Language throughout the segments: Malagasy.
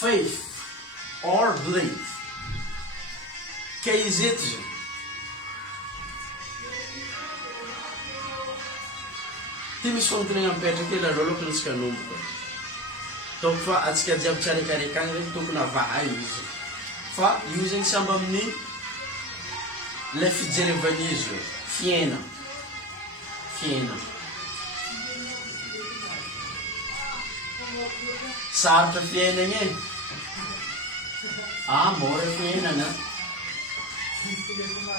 faith or belief. Que is it? Timi sontring ang petra kila rolo kung ska numpa. Tokfa at ska jab chari kari kang rin tok na va use. Fa using sambam ni le fijere vanizo. Fiena. Sarta fiena niya. More fiena na.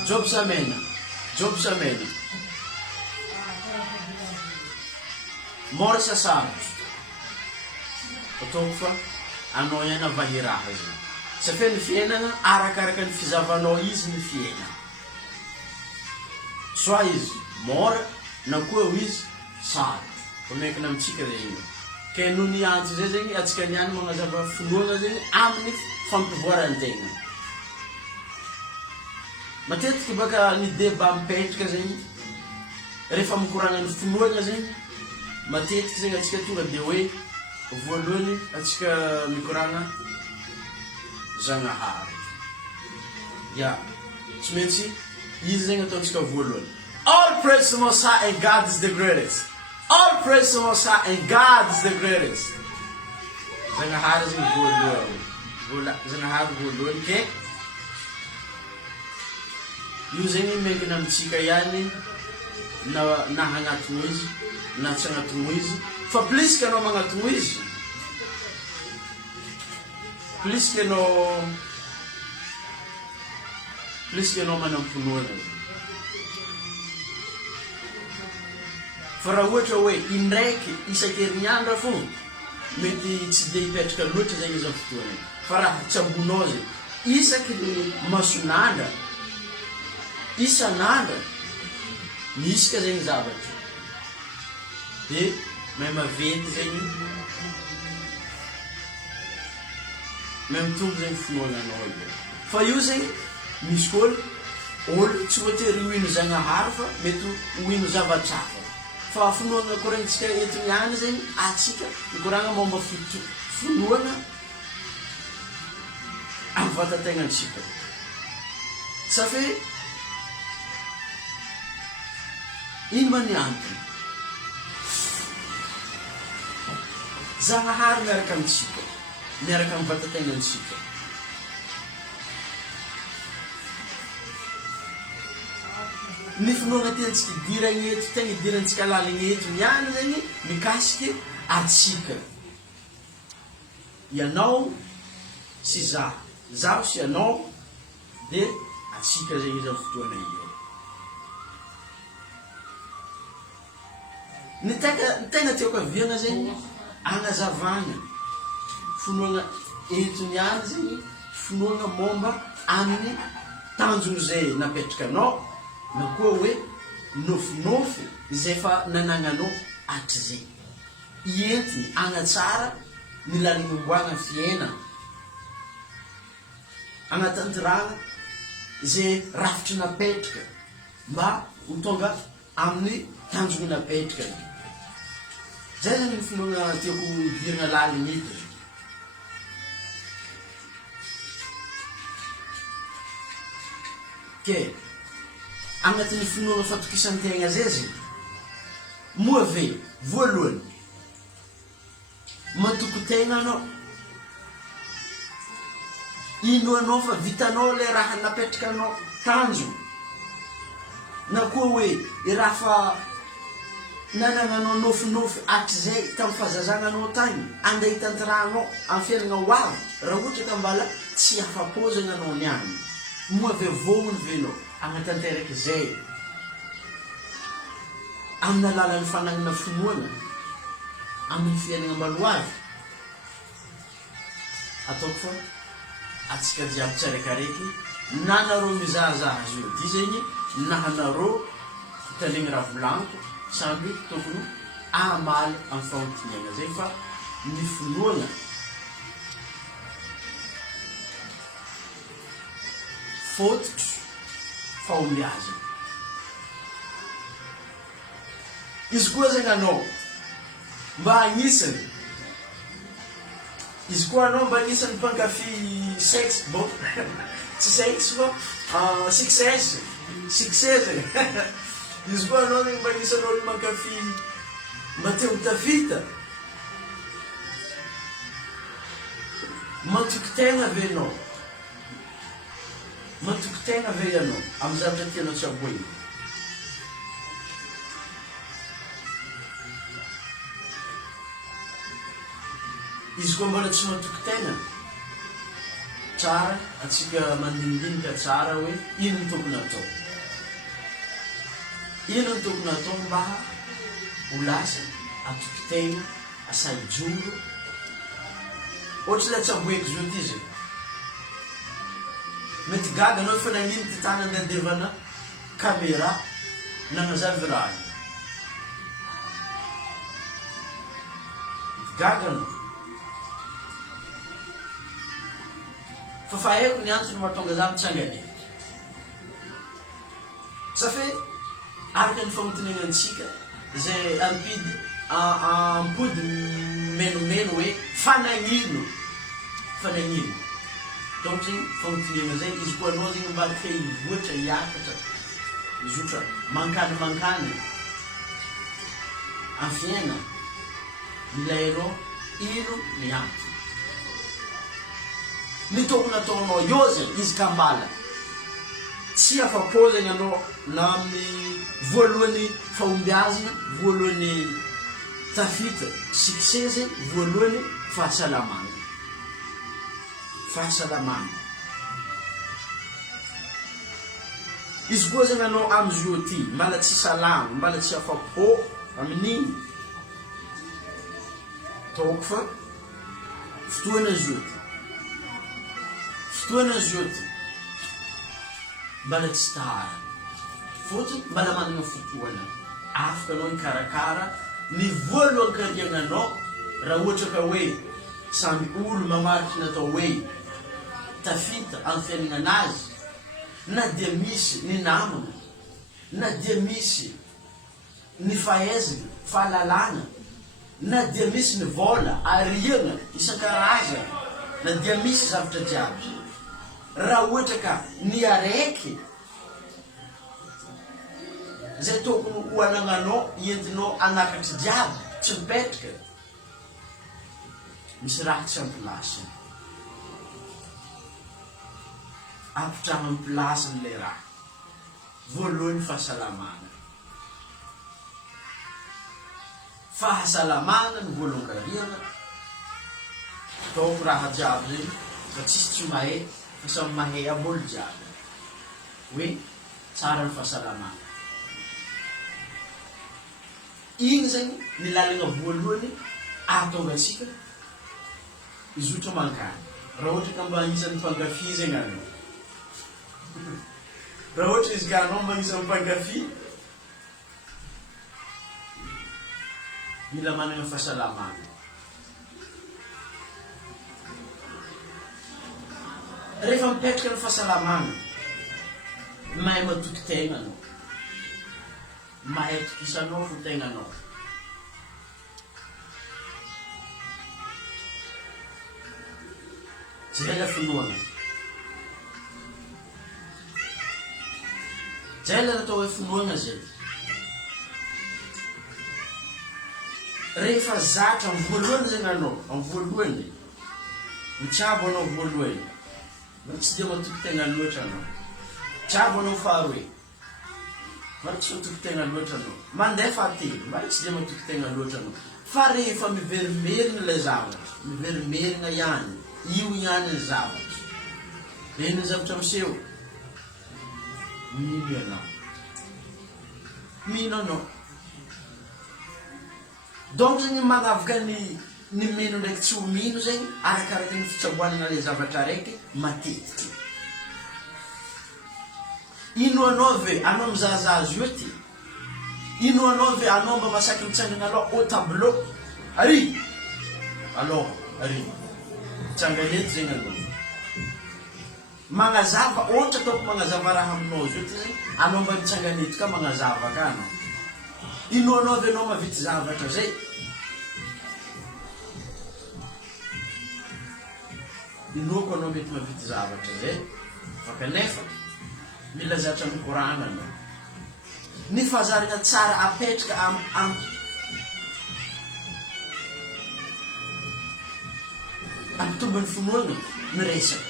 Job sa mena. More sa sarta. Otokfa ano yan na vahiraha. Sa fiena na arak-arakan fizavano is ni fiena. So is more na kuwa is sarta. Kumek na mchika rin. Kaya nung niyansi zezeng at kanyan mga zaba fununga zeng amni fampivoran tenga. Matetik baka ni deba mpet ka zeng refa mkurangan fununga zeng matetik zeng at sika tunga dewe voloni at sika mikuranga zangahari. Ya, smensi izi zeng ato sika voloni. All praise to Most High and God is the greatest. All praise to Most High and God is the greatest. Zangahari zing voloni. Zangahari voloni ke using make nam chika yani na hangat muizi na changat muizi. Fa please kano mga muizi. Please kano manam punuana. Fara outra hoe indraiky isan-kerinandro fô mety tsy dia hipetraka loatra zay izy amin'ny fotoana. Fa raha tsy ambonao zay isaky ny masonandra isanandra misy ka zay ny zavatra dia mahay maventy zay mahay mitombo zay ny finoananao io. Fa io zay misy koa olo tsy voatery hoino Zagnahary fa mety hoino zavatra hafa. Fa finoana korantsika eto niany zay atsika mikoragna momba finoana amin'ny vatantegnantsika. Sa fe ino ma ny antony? Zagnahary miaraka amitsika, miaraka amin'ny vatantegnantsika. Ny finoana tiantsika idiragna eto, tegna idirantsika lalagna eto niany zany mikasiky atsika. Ianao sy zaho sy ianao dia atsika zay izy amin'ny fotoana io. Ny tegna tiako aviana zany agnazavagna finoana eto niany zany finoana momba amin'ny tanjony zay napetrakanao na koa hoe nofinofy izay fa nanagnanao hatrizay. Ientiny agnatsara ny lalimomboagna fiaina, agnatanteragna izay rafitry napetraka mba ho tonga amin'ny tanjony napetraka. Zay zany ny finoana tiako idirana laliny eto. Ke agnatin'ny finoana fatokisan-tegna zay zay moa ve voalohany matoko tegna anao, ino anao fa vitanao le raha napetrakanao tanjo, na koa hoe i raha fa nanagnanao nofinofy hatrizay tamin'ny fahazazagnanao tagny andeha hitanteranao amin'ny fiainana ho avy raha ohatra ka mbala tsy afa-pozana anao niany. Moa ve vomony venao agnatanteraka zay amin'ny alalan'ny fanagnana finoana amin'ny fiainana mbaloavy. Ataoko fa atsika jiaby tsiraikaraiky na nareo mizahazaha azy io dy zegny na anareo talegny raha volaniko samby tokony amaly amin'ny fahotiniana zay fa ny finoana fototro fahombiazana. Izy koa zegny anao mba agnisany izy koa anao mba anisan'ny mpankafy sexe, bon tsy sexe fa success izy koa anao mba anisan'ny olo mankafy mateo tafita, matoky tegna ve anao, matoky tegna ve anao amin'ny zavatra tianao tsy aboeny. Izy koa mbola tsy matoky tegna, tsara atsika mandinidinika tsara hoe ino ny tokony atao, ino ny tokony atao mba ho lasa atoky tegna, asahijoro. Ohatsy ilay tsy aboeko zao ty zay, mety gaga anao fa nagnino ty tana andendevana caméra nagnazavy raha io, mety gaga anao. Fa haiko ny antony mahatonga za mitsanganety satria araka ny fagnontanianantsika zay ampody menomeno hoe fanagnino donc zegny fagnontaniana zay. Izy koa anao zegny mba te hivoatra hiakatra izotra mankany amin'ny fiaina, mila anao ino ny antony ny tokony ataonao eo zegny. Izy ka mbala tsy afa-po zegny anao na amin'ny voalohany fahombiazana, voalohany tafita succès zegny, voalohany fahasalamana. Izy koa zegny anao am'zio ty mbala tsy salama, mbala tsy afa-po amin'igny, taoko fa fotoana zio ty mbala tsy tahara, fotony mbala manana fotoana afaka anao hikarakara ny voalohan-kariagnanao. Raha ohatra ka hoe samby olo mamaritry natao hoe tafita amin'ny fiaignananazy, na dia misy ny namana, na dia misy ny fahaizana, fahalalana, na dia misy ny vola, ariana isan-karazana, na dia misy zavatra jiaby. Raha ohatra ka ny araiky zay tokony ho anagnanao entinao anakatry jiaby tsy mipetraka, misy raha tsy ampilasiny, ampitrama amin'ny plasiny le raha. Voalohany fahasalamana ny voalohany-kariana. Taoko raha jiaby zegny fa tsisy tsy mahay fa samy mahay abolo jiaby hoe tsara ny fahasalamana. Igny zegny ny lalagna voalohany ahatonga atsika izotra mankany. Raha ohatra ka mba anisan'ny mpankafy zegny anao, raha ohatra izy ka anao mba anisan'ny mpankafy, mila manana fahasalamana. Rehefa mipetraka ny fahasalamana, mahay matoky tegna anao, mahay tokisanao fo tegnanao. Zay la finoana, zay la natao hoe finoana zay. Rehefa zatra amin'ny voalohany zegny anao, amin'ny voalohany mitsabo anao voalohany, tsy dia matoky tegna loatra anao. Tsabo anao faharoe, mara tsy matoky tegna loatra anao. Mandeha fahatelo, mara tsy dia matoky tegna loatra anao. Fa rehefa miverimerina ilay zavatra, miverimerina ihany, io ihany ny zavatra, eny ny zavatra miseho, mino ianao, mino anao. Donc zegny magnavaka ny mino ndraiky tsy ho mino zegny arakaraka ny fitsaboanana le zavatra raiky matetiky. Ino anao ve anao mizahazaha io ty, ino anao ve anao mba masaky mitsangana aloha au tableau, ary aloha ary mitsanganety zegny anao magnazava. Ohatra ataoko magnazava raha aminao zio ty zegny, anao mba mitsanganety ka magnazava ka anao. Ino anao ve anao mavity zavatra zay, inoko anao mety mavity zavatra zay fa kanefa mila zatra mikorana anao ny fahazarana tsara apetraka amin'ny tombony finoana miresaka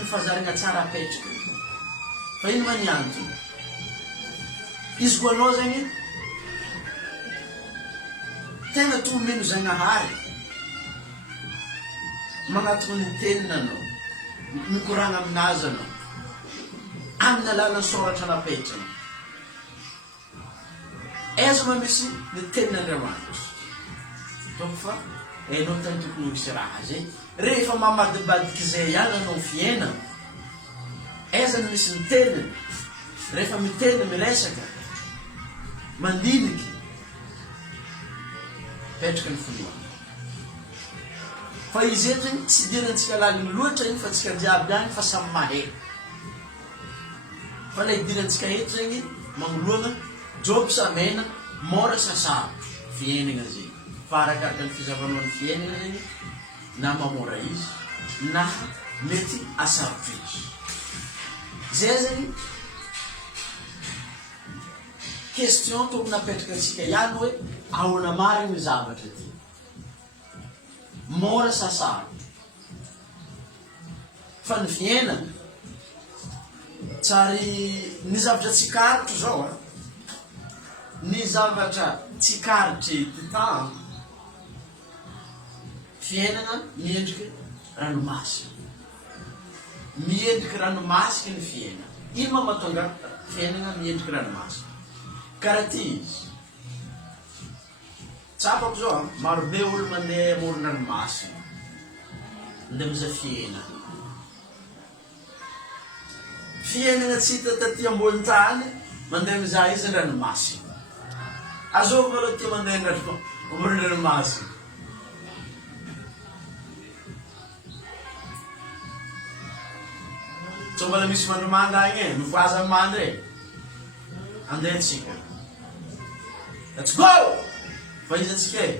ny fahazarana tsara apetraka fa ino ma ny antony izy koa anao zagny tena tomeno zagnahary magnatoko ny tenina anao mikoragna aminazy anao amin'ny alalany soratra napetrana aiza ma misy ny tenin'Andriamanitra donc fa hainao tany tokony misy raha zay rehefa mamadibadiky zay ihany anao fiainana aiza no misy ny teniny rehefa miteny miresaka mandiniky petraka ny finoana fa izy eto igny tsy idirantsika laliny loatra igny fa tsika jiaby agny fa samy mahay fa la idirantsika eto zegny magnoloana joby samena mora sasaro fiainana zegny fa arakaraka ny fizavanao ny fiainana zegny na mamora izy na mety asarotra izy zay zegny question tokony napetraka antsika ihany hoe ahoana marigny ny zavatra ty mora sasaro fa ny fiainana tsary ny zavatra tsy karitry zao ny zavatra tsy karitry ty tany fiainana miendriky ranomasina miendriky ranomasika ny fiainana ino ma mahatonga fiainana miendriky ranomasina karaha ty izy tsapako zao marobe olo mandeha amoron-dranomasina mandeha miza fiainana tsy hita taty ambony tany mandeha mizaha izy an-dranomasina azovy maloha ty mandeha amoron-dranomasina so mbola misy mandromanga agny e mivoaza amin'ny mandry e andeha tsika let's go fa izy atsika e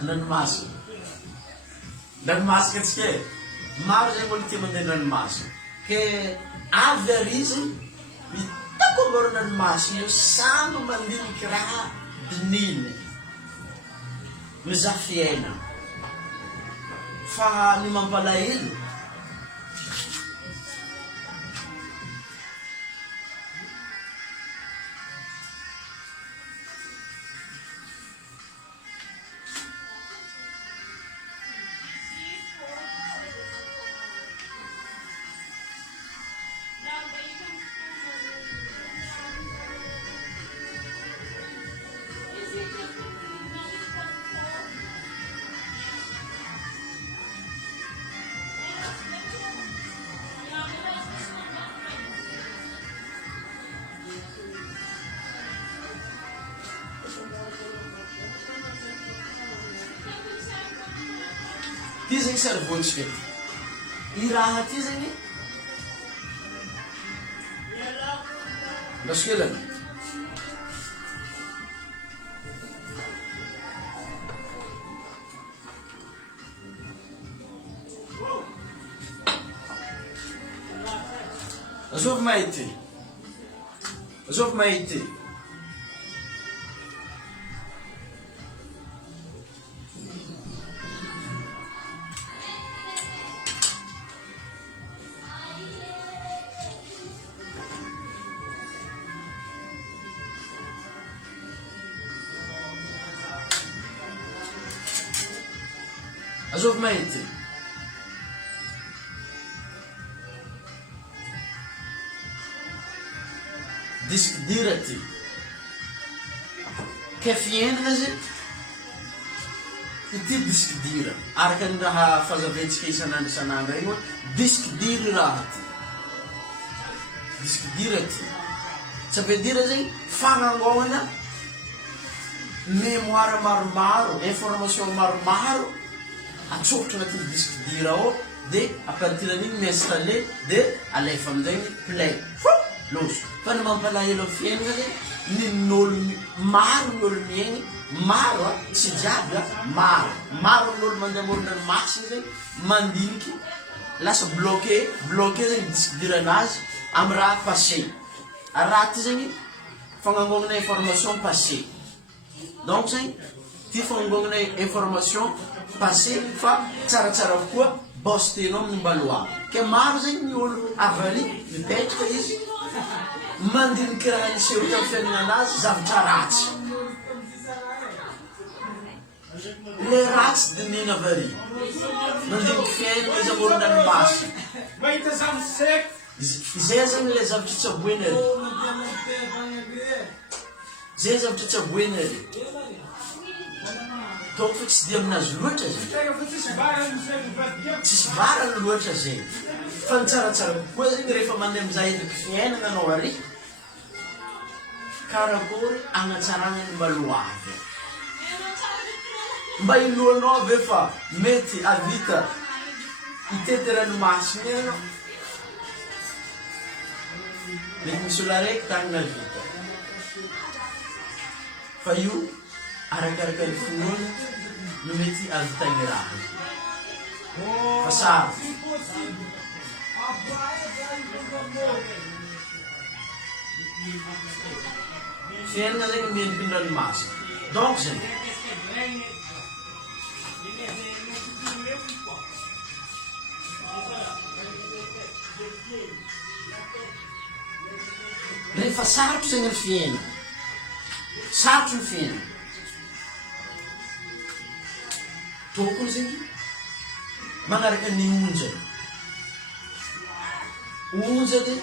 an-dranomasina ranomasina atsika e maro zay mbola tia mandeha an-dranomasina ke avy ary izy hitako amoron-dranomasina io samby mandiniky raha dininy mizaha fiainana fa ny mampalahelo ty zegny sarivonitsika i raha ty zegny ndasikelana azovy mahity azovy mahity azovy mahity disque dira ty ke fiainana zay ity disque dira araka ny raha fahazaventsika isanandro igny hoe disque dira raha ty disque dira ty ça veut dire zegny fagnangoana mémoire maromaro information maromaro atsofotra agnatin'ny disque dira ao de à partir d'an'igny miinstaller de alefa amin'izay play loso fa ny mampalahelo amin'ny fiainana zegny nin'olo maro ny olo miaigny maro tsy jiaby maro n'olo mandeha amoron-dranomasina zegny mandiniky lasa bloqué zegny disque-duranazy amin'ny raha passé raha ty zegny fagnangonana information passé donc zegny ty fagnangonana information passé fa tsaratsara koa bostenao amin'ny mbaloa ke maro zegny ny olo avaly mipetraka izy mandiniky raha niseho tamin'ny fiaignananazy zavatra ratsy le ratsy dinina vari mandiniky fiainana izy amoron-dranomasina zay zegny le zavatra tsy aboena ary zay zavatra tsy aboena ary donc fa tsy dia aminazy loatra zay tsisy varany loatra zay fa ny tsaratsara kokoa zegny rehefa mandeha mizaha endriky fiainana anao ary karakory agnatsarana ny mbaloavy mba ilohanao ave fa mety avita itety ranomasina anao mety misy olo araiky tagnina vita fa io arakaraka ny finoana no mety avitagny raha fa sary fiainana zegny miendriky ny ranomasina donc zegny rehefa sarotro zegny ny fiaina sarotro ny fiaina tokony zegny magnaraka ny onjany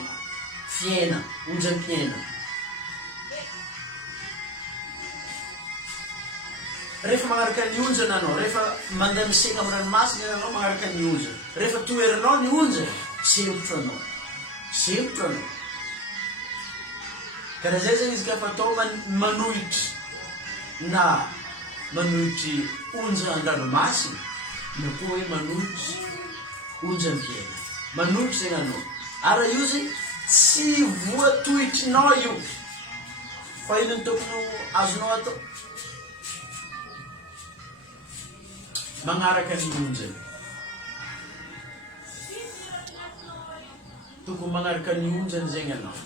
fiaina onjam-piaina rehefa magnaraka ny onjana anao rehefa mandeha misegna amin'ny ranomasina anao magnaraka ny onjana rehefa toerinao ny onjana sempotra anao karaha zay zegny izy ka fatao manohitry na manohitry onjan-dranomasina na koa hoe manohitry onjam-piaina manohitry zegny anao ara io zegny tsy voatohitrinao io fa ino ny tokony azonao atao magnaraka ny onjany tokony magnaraka ny onjany zegny anao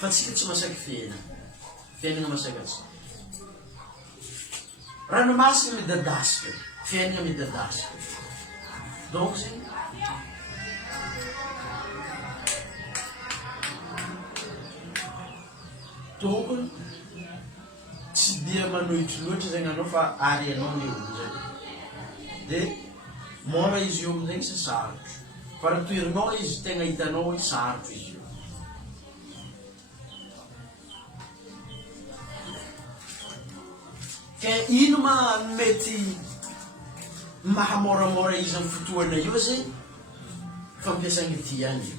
fa tsika tsy masaky fiainana masaka tsy ranomasina midadasika fiainana midadasika donc zegny tokony tsy dia manohitry loatra zegny anao fa ary anao ny onjany de mora izy io amizegny sy sarotro fa raha toerinao izy tegna hitanao hoe sarotro izy io ke ino ma mety mahamoramora izy amin'ny fotoana io zegny fampiasagny ty any io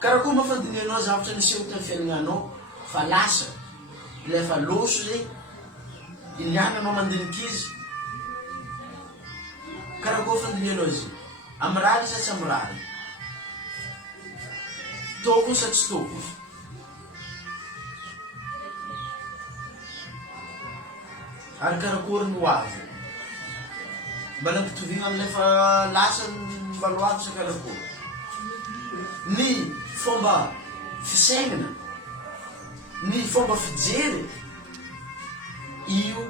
karakoa mafandinianao zavatra niseho tamin'ny fiaignananao fa lasa lefa loso zegny iniananao mandiniky izy karakoa fandinianao izy amirary sa tsy amirary tokony sa tsy tokony ary karakory ny hoavy mbala mpitovigna amin'lefa lasa mbalo avy sa karakory ny fomba fisainana ny fomba fijery io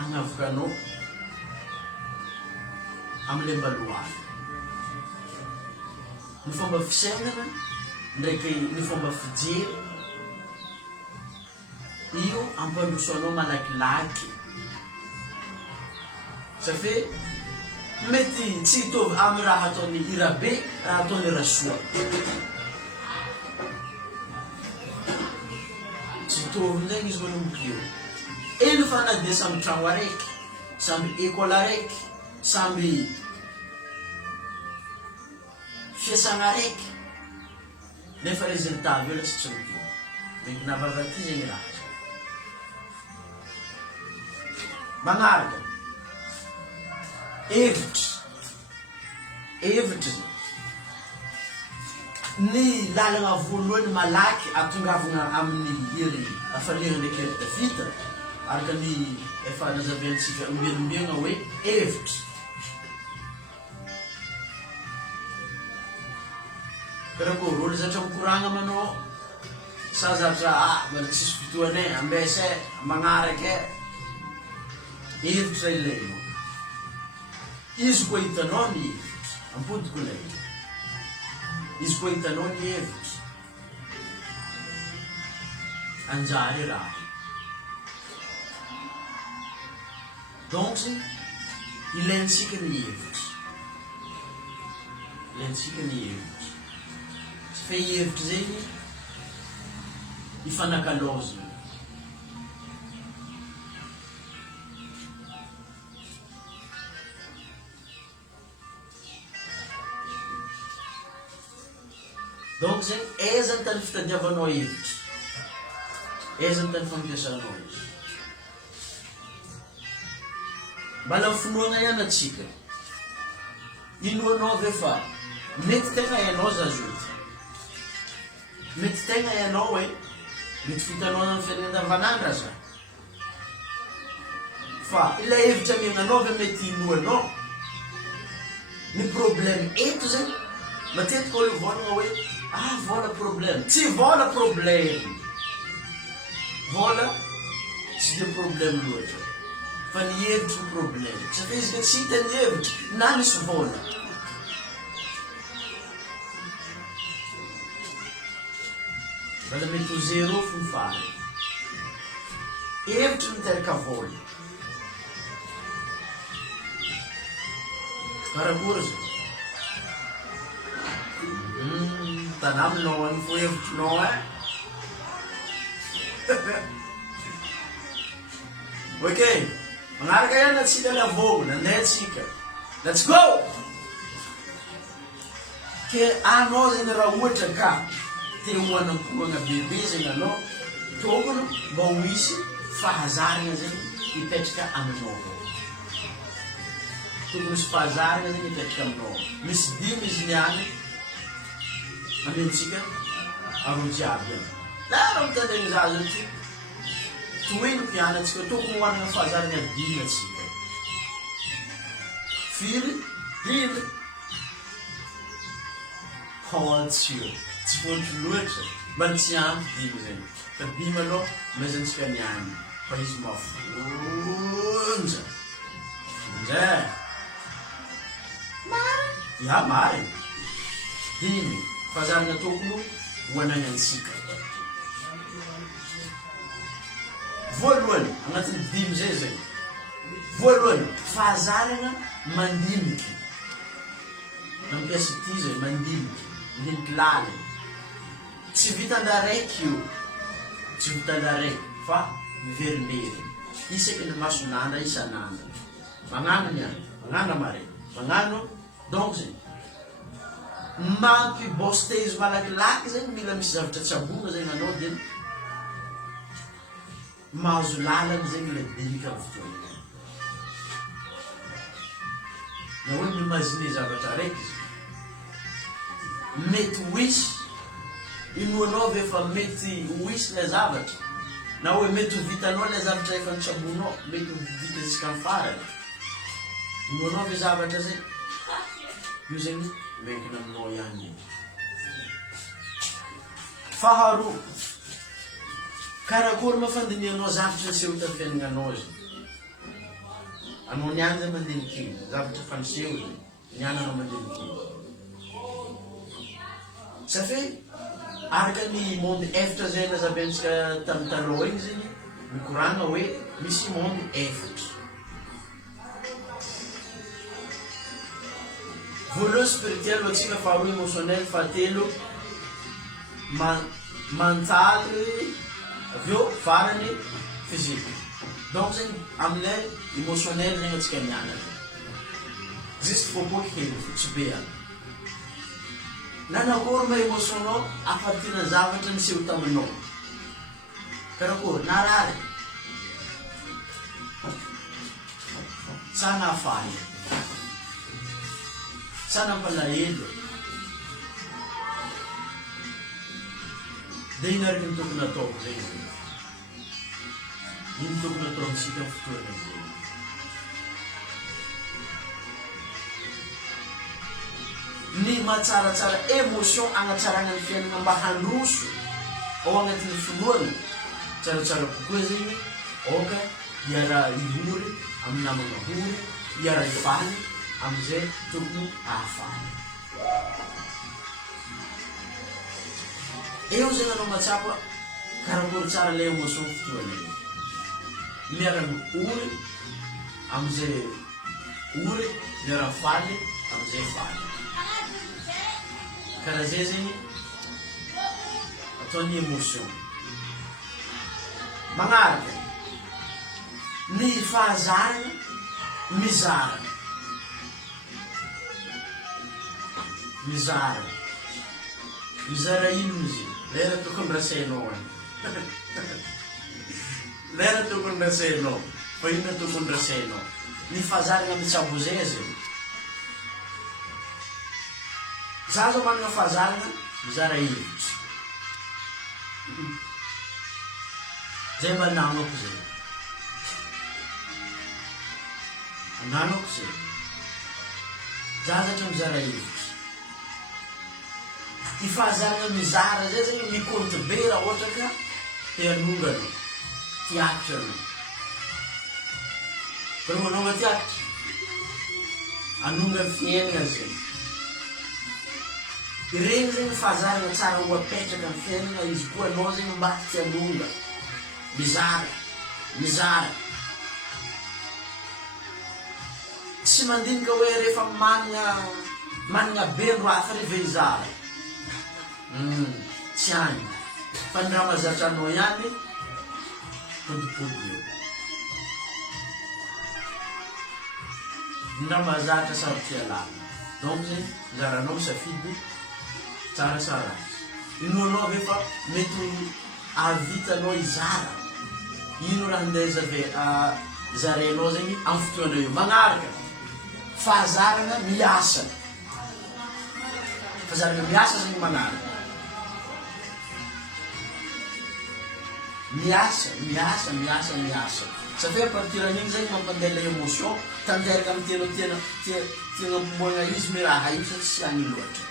agnavokanao amile mbaloavy ny fomba fisainana ndraiky ny fomba fijery io ampandrosoanao malakilaky satria mety tsy hitovy amy raha ataony irabe raha ataony rasoa tsy hitovy zegny izy manomboky io eno fa na dia samby tragno araiky samby école araiky samby fiasagna araiky nefa résultat avy eo lasa tsy mitovy mety navavaty zegny raha magnaraka hevitry ny lalagna voalohany malaky atongavana amin'ny ery afalehana ndraiky vita araka ny efa nazaviantsika mielombiagna hoe hevitra. Karakory olo zatra mikoragna manao sa zatra mbola tsisy fotoanay ambesay magnaraka hevitra ilainao. Izy koa hitanao ny hevitra ampodiko lay izy koa hitanao ny hevitra anjary raha. Donc ilaintsika ny hevitra, ilaintsika ny hevitra. Tsy fe hevitra zegny ifanakalozana. Donc zegny aiza ny tany fitadiavanao hevitra, aiza ny tany fampiasanao izy. Mbala finoana ihany atsika. Ino anao ve fa mety tegna ianao zazoty, mety tegna ianao hoe mety fitanao amin'ny fiainana andavanandro aza, fa ilay hevitra miagnanao ve mety inoanao. Ny problème eto zegny matetika olo volagna hoe vola problème. Tsy vola problème, vola tsy de problème loatra, fa ny hevitra ny problème. Satria izy tsy hita ny hevitra na misy vola. Bala mety ho zéro fony fary. Hevitra miteraka vola. Karakory zay tanaminao any fo hevitrinao Ok, manaraka ihany atsika lavogna, nandeha atsika. Let's go! Ke anao zegny raha ohatra ka te hoanam-poagna bebe zegny anao, tokony mba ho misy fahazarana zegny hipetraka aminao. Tokony misy fahazarana zegny hipetraka aminao. Misy dimy izy niany amentsika aroa jiaby any. Lara mitandregny zaza ty toeno mpianatsika tokony hoanana fahazarana dimy atsika. Firy, dimy. Tsy fôntry loatra, mba tsy ampy dimy zegny. Fa dimy aloha maizantsika niany, fa izy mafonja. Fonja. Ya mariny. Dimy fahazarana tokony hoananantsika. Voalohany agnatin'ny dimy zay zegny. Voalohany fahazarana mandiniky. Nampiasa ity zay mandiniky, mandiniky lalana. Tsy vitan-daraiky io, tsy vitan-daraiky fa miverimberi. Isaky ny masonandra isanandra. Magnano niany, magnano mare, magnano. Donc zegny mampiboste izy malakilaky zegny mila misy zavatra tsabona zegny anao dia mahazo lalana zegny le delika fotoana. Na hoe mi-imaginer zavatra raiky izy. Mety wisy inoanao ve fa mety wisy le zavatra, na hoe mety ho vitanao le zavatra efa nitsabonao, mety ho vita zisika amin'ny farany. Inoanao ve zavatra zay? Io zegny menkina aminao ihany. Faharoa, karakory mafandinianao zavatra niseho tamin'ny fiaignanao zay. Anao niany zay mandiniky zavatra faniseho zay, niany anao mandiniky. Safe araka ny monde efatra zay nazabentsika tamin'ny taloha igny zegny mikoragna hoe misy monde efatra. Voalohany spirituel atsika, faharoa émotionnel, fahatelo mentaly, aveo farany physique. Donc zegny aminay émotionnel zegny atsika nianatra. Juste fôpoky hely tsy be any. Nanakory ma émotionnao afatina zavatra niseho taminao. Karakory narary. Sa nafaly. Sa nampalahelo. Dia iny araka ny tokony ataoko zay izy. Ino tokony atao amintsika amin'ny fotoana izay. Ny mahatsaratsara émotion agnatsarana ny fiainana mba handroso ao agnatin'ny finoana. Tsaratsara kokoa zay oka hiara ihory amin'ny namana hory, hiara ifaly amin'izay tokony ahafaly. Eo zay anao matsapa karakory tsara ilay émotion fotoana io. Miara ory amin'izay ory, miara faly amin'izay faly. Karaha zay zegny ataony émotion. Magnaraka ny fahazarana mizara. Mizara ino izy? Lera tokony rasainao any. Lera tokony rasainao. Fa ino tokony rasainao? Ny fahazarana mitsabo zay zay. Za zao manana fahazarana mizara hevitra. Zay mba nanako zay. Nanako zay. Za zatra mizara hevitra. Ty fahazarana mizara zay zay mikonto be raha ohatra ka te hanongana, tiatra anao. Fa manao matiatra, hanongana fiainana zay. Ireny zay ny fahazarana tsara ho apetraka amin'ny fiainana, izy koa anao zay mba ty hanonga. Mizara. Tsy mandinika hoe rehefa manana be andro hafa rehefa izara. Tsy any. Fa ny raha mahazatra anao ihany, podipody eo. Ny raha mahazatra sarotry alàna. Donc zay, mizaranao misafidy tsara sa ratsy. Ino anao rehefa mety ahavitanao izara. Ino raha andeha zarainao zegny amin'ny fotoana io. Magnaraka fahazarana miasa. Fahazarana miasa zegny magnaraka. Miasa. Satria partiran'igny zay mampandeha ilay émotion, tanteraka amin'ny tiana ampomoana izy me raha io satria tsy any loatra.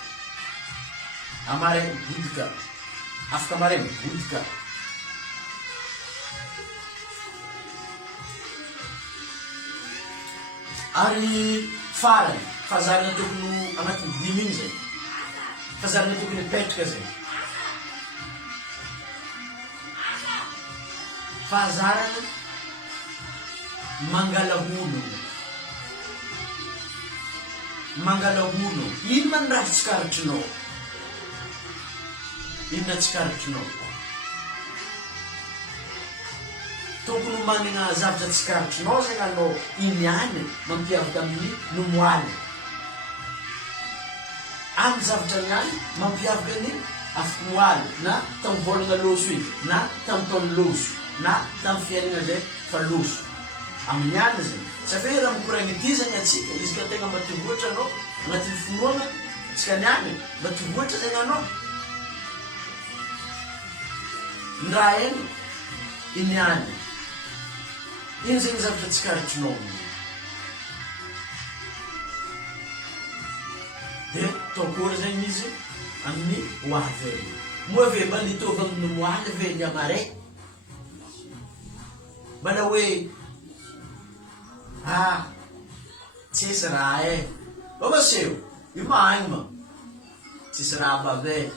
Amarainy bodika. Afaka marainy bodika. Ary farany, fahazarana tokony agnatin'ny dimy igny zay. Fahazarana tokony apetraka zay. Fahazarana mangalahono. Ino man raha tsikaritrinao? Inona tsikaritrinao? Tokony manana zavatra tsikaritrinao zegny anao iny any mampiavaka amin'ny nomoaly. Amin'ny zavatra niany mampiavaka ny afimoaly na tamin'ny volagna loso iny, na tamin'ny taon'ny loso, na tamin'ny fiainana zay fa loso. Amin'ny any zany. Satria raha mikoragna ity zany atsika, izy ka tegna matovoatra anao, agnatin'ny finoana, tsika niany, matovoatra zany anao. Ny raha eny, iny any. Ino zegny zavatra tsikaritrinao. Dia taokory zegny izy amin'ny hoavy. Moa ve mba nitovy amin'ny moaly ve ny amaray? Mbala hoe tsisy raha Ba maseho, io maagny ma. Tsisy raha babe.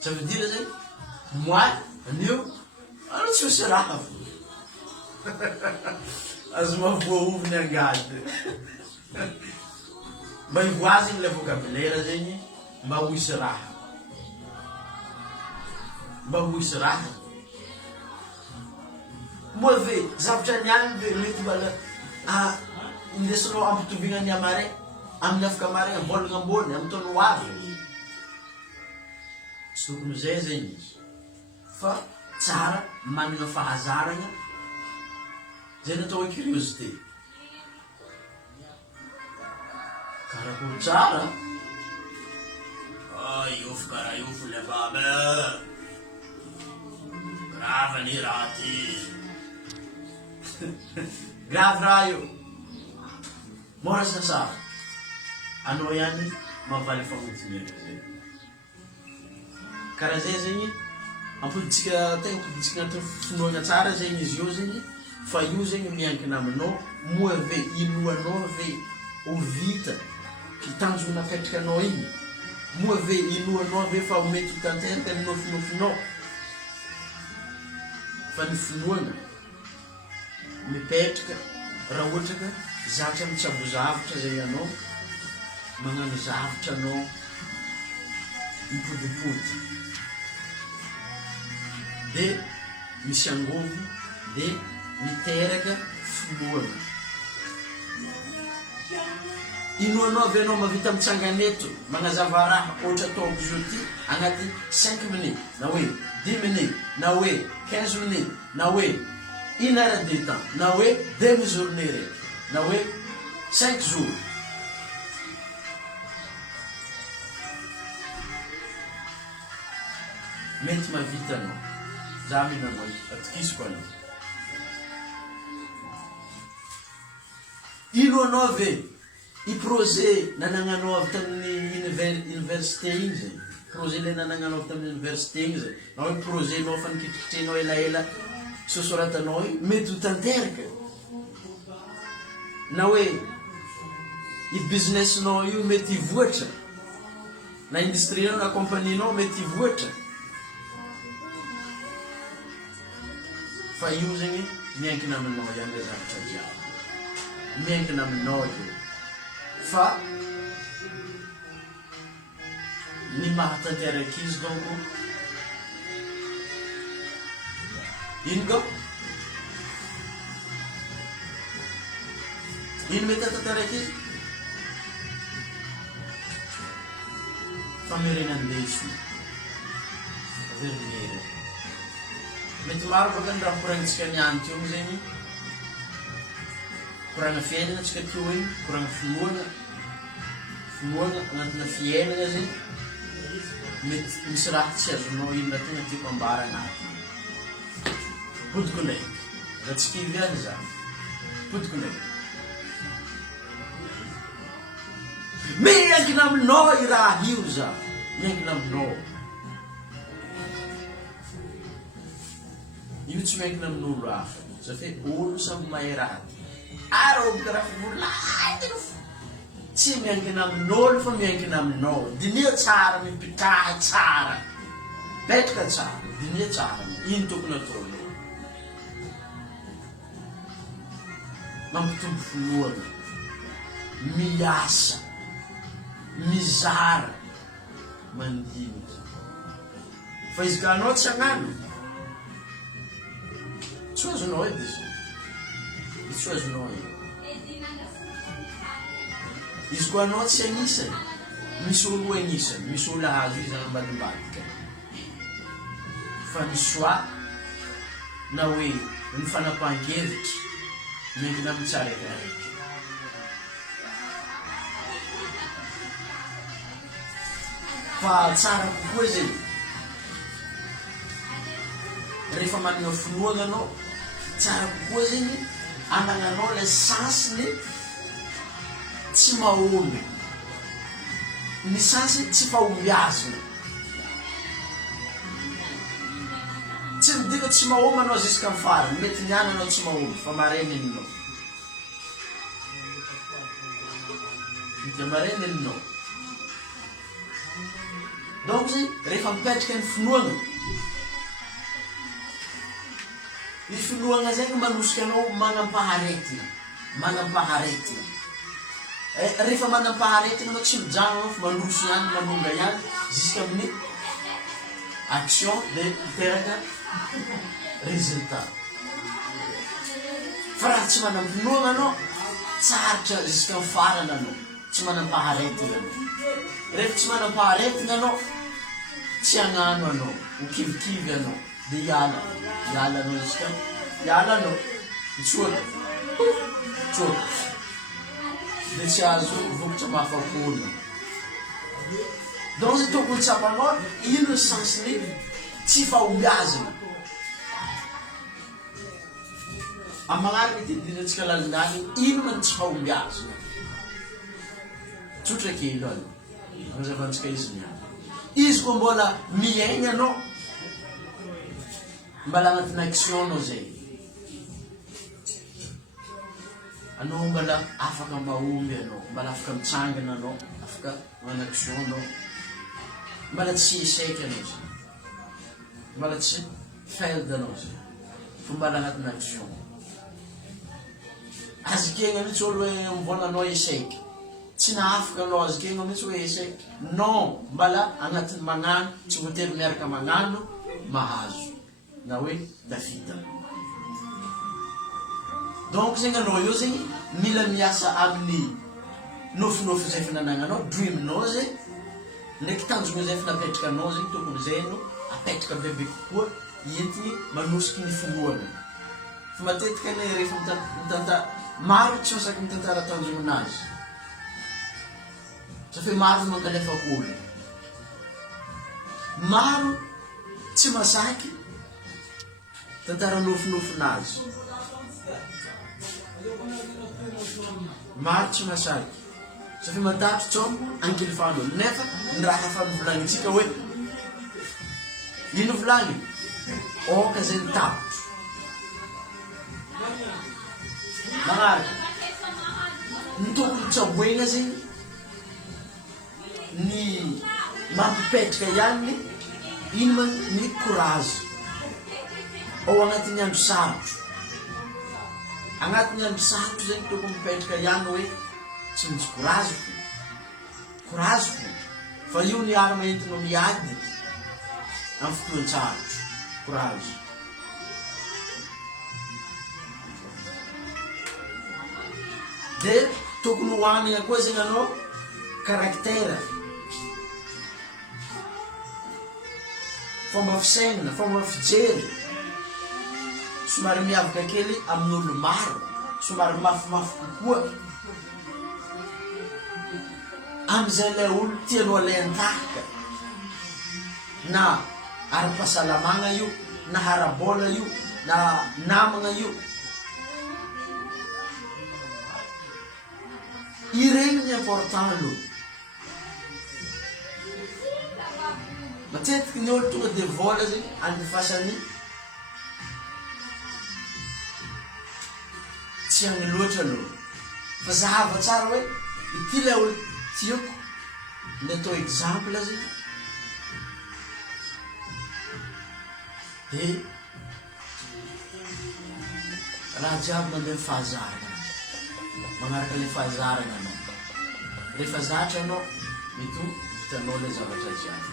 Ça veut dire zegny, moi, anio, ano tsy misy raha fo. Azo mahavoaovy ny angady. Mba hivoaziny le vocabulaire zegny, mba ho hisy raha. Mba ho hisy raha. Moa ve, zavatra niany ve mety mbala indesinao ampitoviana ny amaray, amin'ny afaka amaray, ambolagna ambony, amin'ny taona ho avy. Tsy tokony zay zegny izy. Fa tsara manana fahazarana, zay natao hoe curiosité. Karakory tsara. Iofo karaha iofo le babe. grava ny raha ty. Gravy raha io. Mora sasara. Anao ihany mavaly famonjinena zay. Karaha zay zegny, ampoditsika tegna ampoditsika anaty finoana tsara zegny izy io zegny, fa io zegny miankina aminao, moa ave inoanao ave ho vita tanjona napetraka anao igny, moa ave inoanao ave fa mety tanteraka ny nofinofinao. Fa ny finoana mipetraka raha ohatra ka zatra mitsabo zavatra zay anao, magnano zavatra anao mipodipody, de misy angovo, de miteraka finoana. Inoanao avy anao mavita mitsanganeto magnazava raha ohatra ataoko zao ty agnaty 5 minutes, na hoe 10 minutes, na hoe 15 minutes, na hoe 1 heure de temps, na hoe demi-journée raiky, na hoe 5 jours. Mety mavita anao. Za mihinanao atikisiko anao. Inoanao ave i projet nanagnanao avy tamin'ny université igny zay, projet le nanagnanao avy tamin'ny université igny zay, na hoe projet nao fa nikitrikitrenao elaela sosoratanao io, mety ho tanteraka. Na hoe i businessinao io mety hivoatra, na industrie-nao na compagnie-nao mety hivoatra. Fa io zegny miankina aminao ihany le zavatra jiaby, miankina aminao io. Fa ny mahatanteraka izy donc ino go? Ino mety hatanteraka izy? Famerenan'leso, averignery. Mety maro bakany raha koragnitsika ny antio io zegny, koragna fiainana tsika teo igny, koragna finoana agnatina fiainana zegny, mety misy raha tsy azonao inona tegna tiako ambara agnatiny. Podiko ndraiky, raha tsy kivy ihany za, podiko ndraiky. Miankina aminao i raha io za, miankina aminao. Io tsy miankina amin'olo hafa, satria olo samy mahay raha ty. Ary obika raha fivolagniny tsy miankina amin'olo fa miankina aminao. Dinia tsara, mipitraha tsara, petraka tsara, dinia tsara, ino tokony ataonao. Mampitombo finoana, miasa, mizara, mandinika. Fa izy ka anao tsy agnano, tsy azonao edy izy. Tsy azonao edy. Izy koa anao tsy agnisany, misy olo agnisany, misy olo azo izy ambadimbadika. Fa ny soa na hoe ny fanapahan-kevitra miankina amin'ny tsiraikaraiky. Fa tsara kokoa zegny rehefa manana finoana anao, tsara kokoa zegny anagnanao le sansiny tsy mahomby, ny sansiny tsy fahombiazina. Tsy midika tsy mahomby anao jusqu'à ny farany, mety niany anao tsy mahomby fa marainy aminao. Mety marainy aminao. Donc zegny rehefa mipetraka ny finoana, i finoana zegny manosika anao manampaharetina, manampaharetina. Rehefa manampaharetina anao tsy mijano anao fa manoso ihany, manonga ihany jusqu'à amin'ny action de miteraka résultat. Fa raha tsy manam-pinoana anao, tsarotra jusqu'à ny farany anao, tsy manampaharetina anao. Rehefa tsy manampaharetina anao, tsy agnano anao, mikivikivy anao, de hiala anao jusqu'à hiala anao, mitsoaka, mitsoaka, de tsy azo vokatra mahafapona. Donc tokony tsapanao ino ny sansiny tsy fahombiazina. Amagnaraka ty dinatsika lalindany ino man tsy fahomby azy tsotra kely any agnazavantsika izy niany izy koa mbola miaigna anao mbala agnatina action anao zay anao mbala afaka mahomby anao mbala afaka mitsangana anao afaka mana action anao mbala tsy échec anao zay mbala tsy failed anao zay fa mbala agnatina action azy kegna mihitsy olo hoe mivona anao échec tsy naafaka anao azy kegna mihitsy hoe échec non mbala agnatiny magnano tsy voatery miaraka magnano mahazo na hoe tafita donc zegny anao io zegny mila miasa amin'ny nofinofy zay finanananao dreaminao zay ndraiky tanjona zay finapetraka anao zegny tokony zay no apetraka bebe kokoa entiny manosiky ny filoana fa matetika ane rehefa mitantara maro tsy masaky mitantara tanjonazy satria maro mankalefaka olo maro tsy masaky tantara nofinofinazy maro tsy masaky satria matatro tsao ankilifan'olo nefa ny raha fa mivolagnintsika hoe ino volagny oka zay ny tapotro magnaraka ny tokony tsaboegna zegny ny mampipetraka ihany ino man ny courage ao agnatin'ny andro sarotro agnatin'ny andro sarotro zegny tokony mipetraka ihany hoe tsy misy courage fo fa io ny arma entinao miady amin'ny fotoan-tsarotro courage de tokony hoanigna koa zegny anao caractère fomba fisainana fomba fijery somary miavaka kely amin'olo maro somary mafimafy kokoa am'izay lay olo tianao alentahaka na ara-pahasalamagna io na harabola io na namagna io iregny ny important aloha matetiky ny olo tonga de vola zegny andifasany tsy agny loatra aloha fa zahava tsara hoe ity lay olo tiako ny atao exemple zegny de raha jiaby mandeha fahazarana magnaraka le fahazarana anao rehefa zatra anao mety ho vitanao le zavatra jiaby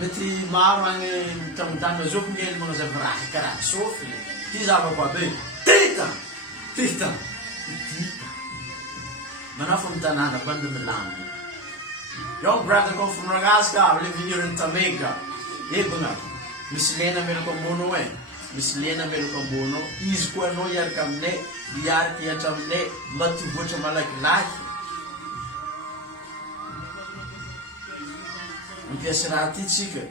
mety maro agny mitanotany zao miely magnazava raha karaha sofy ty zavako aby tita manafa mitanana banda milamy young brother come from Ragaska living here in Tamega ebana misy lena meloko ambono hoe misy lena meloko ambono izy koa anao iaraka aminay iaraka hiatra aminay mba tovoatra malakilaky ampiasy raha ty tsika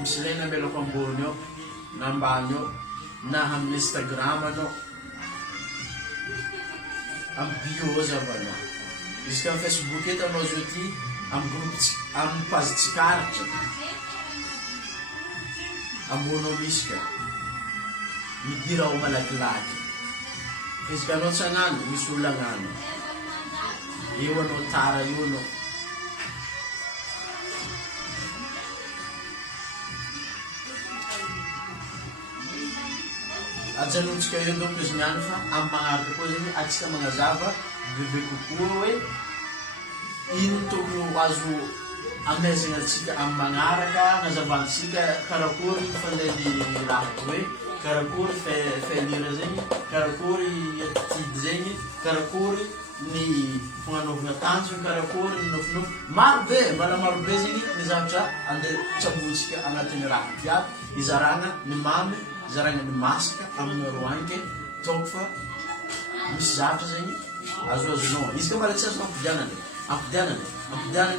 misy lena meloko ambony ao na ambany ao na amin'ny Instagram anao amin'ny bio zavanao izy ka amin'ny Facebook eto anao zao ty amin'ny groupe amin'ny page tsikaratra ambonao misy ka midira ao malakilaky izy ka anao tsy agnano misy olo agnano eo anao tara eo anao ajanontsika eo donc izy niany fa amin'ny magnaraka koa zegny atsika magnazava bebe kokoa hoe ino tokony azo amezagna atsika amin'ny magnaraka agnazavantsika karakory fandehan'ny raha hoe karakory failure zegny karakory attitude zegny karakory ny fagnanaovana tanjona karakory ny nofinofy marobe mbala marobe zegny ny zavatra andeha tsabotsika agnatin'ny raha jiaby izaragna ny mamy izaragna ny masaka amin'ny roanke donc fa misy zavatra zegny azoazonao izy ka mbala tsy azo ampidianana